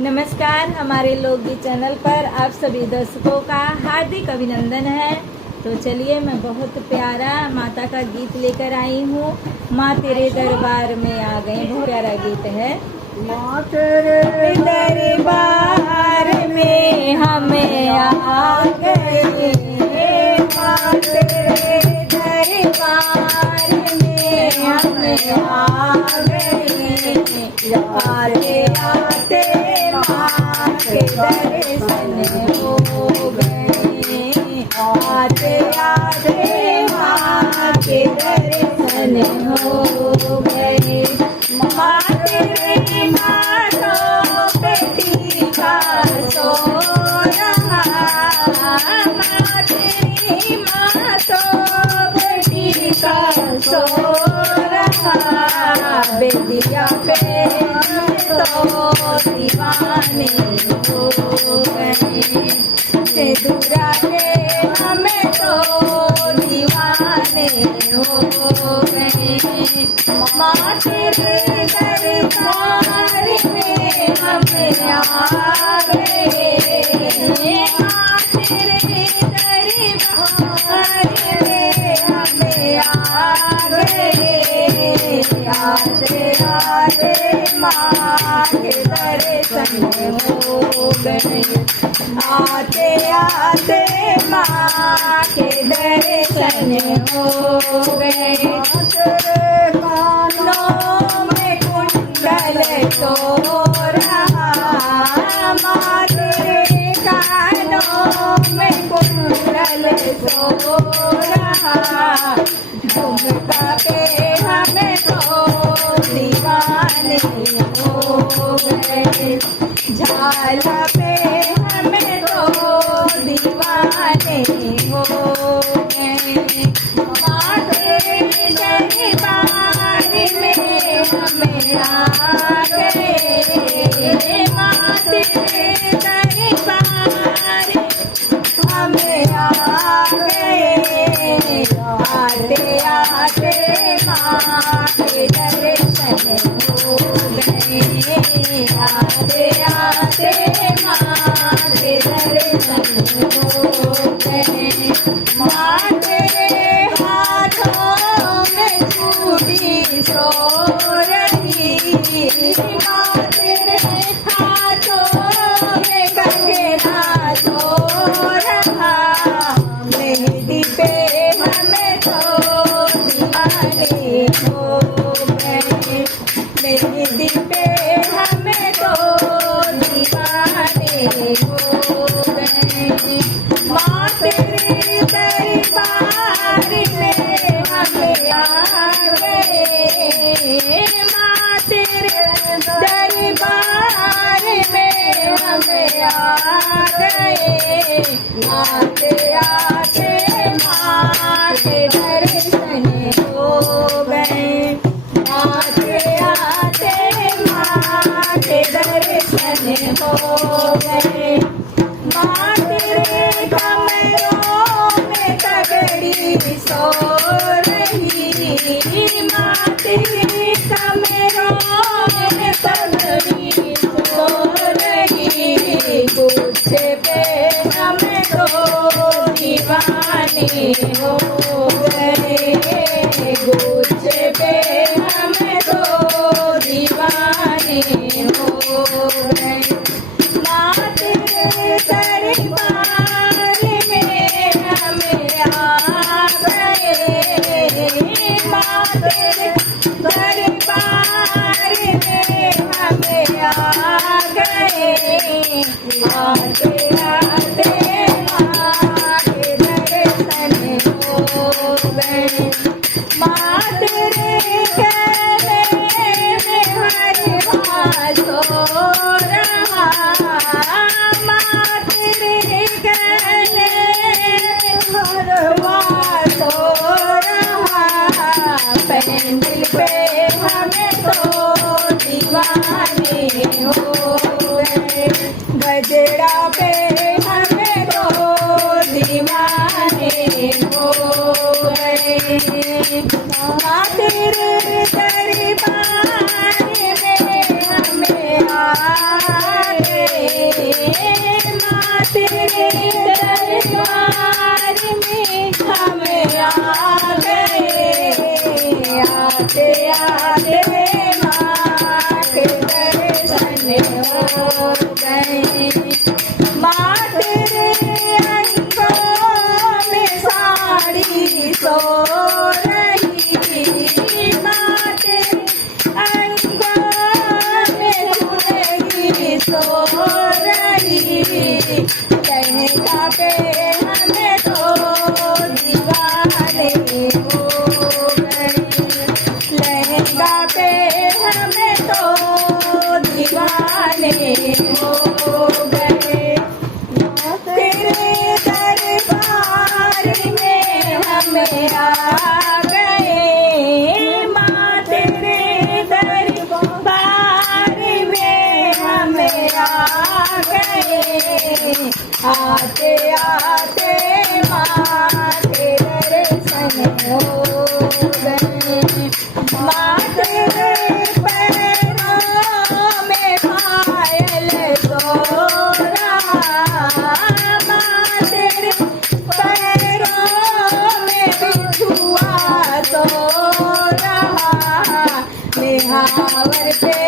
नमस्कार, हमारे लोकगीत चैनल पर आप सभी दर्शकों का हार्दिक अभिनंदन है। तो चलिए, मैं बहुत प्यारा माता का गीत लेकर आई हूँ। माँ तेरे दरबार में आ गए, बहुत प्यारा गीत है। माँ तेरे दरबार में हमें आ गए, माँ तेरे दरबार में हमें आ गए। आते आते माँ के दर्शन हो गए, आते आते माँ के दर्शन हो गए। माँ तेरे माँ बेटी का सो रहा, माँ तेरी माँ तो बेटी का सो रहा। बेटिया पे तो दीवाने हो गए, दूरा के हमें तो दीवाने हो गए। माँ तेरे दरबार में हमें आ गए, माँ तेरे दरबार में हमें आ गए। आते आते माँ के दर्शन हो गए, आते आते माँ के दर्शन हो गए। तेरे कानों में कुंडल तो रहा, माँ तेरे कानों में कुंडल तो रहा। झुमका पे हमें तो दीवाने हो गए, झाला पे हमें तो दीवाने हो गए। माँ तेरे दरबार में हमें आ गए, माँ तेरे दरबार हमें आ गए। आते आते माँ के दर्शन हो गए, आते आते माँ के दर्शन हो गए। माँ तेरे हाथों में चूड़ी सो रही, माँ तेरे हाथों में कंगना सो रहा। मेहंदी पे हमें तो दीवाने हो गए, मेहंदी पे हमें तो दीवाने हो गए। माँ तेरे दरबार में हमें आ गए, माँ तेरे दरबार में हमें आ गए। आते आते माँ के दर्शन हो गए, आते आते माँ के दर्शन हो गए। माँ तेरे कमरों में तगड़ी सो रही, माँ तेरे कमरों में तगड़ी सो रही। गुच्छे पे हमें तो दीवाने हो गए, गुच्छे पे हमें तो दीवाने हो गए। माँ तेरे दरबार में हमें आ गए, माँ तेरे दरबार में हमें आ गए। आते आते माँ के दर्शन हो गए, माँ तेरे कहने में हर बात हो रहा, माँ तेरे कहने में हर बात हो रहा। पैंडल पे हमें तो दीवाने हो गए, गजरा पे हमें तो दीवाने हो गए। माँ तेरे दरबार में हमें आ दर्शन हो गए। माँ तेरे अंगों में साड़ी सो रही, माँ तेरे अंगों में चुनरी सो रही। लहंगा पे हमें तो दीवाने हो गए, लहंगा पे हमें तो दीवाने हो गए। तेरे दरबार में हमें आ गए, माँ तेरे दरबार में हमें आ गए। आते आते माँ तेरे दर्शन हो गए। माँ तेरे पैरों में पायल सो रहा, माँ तेरे पैरों में बिछुआ सो रहा। निहावर पे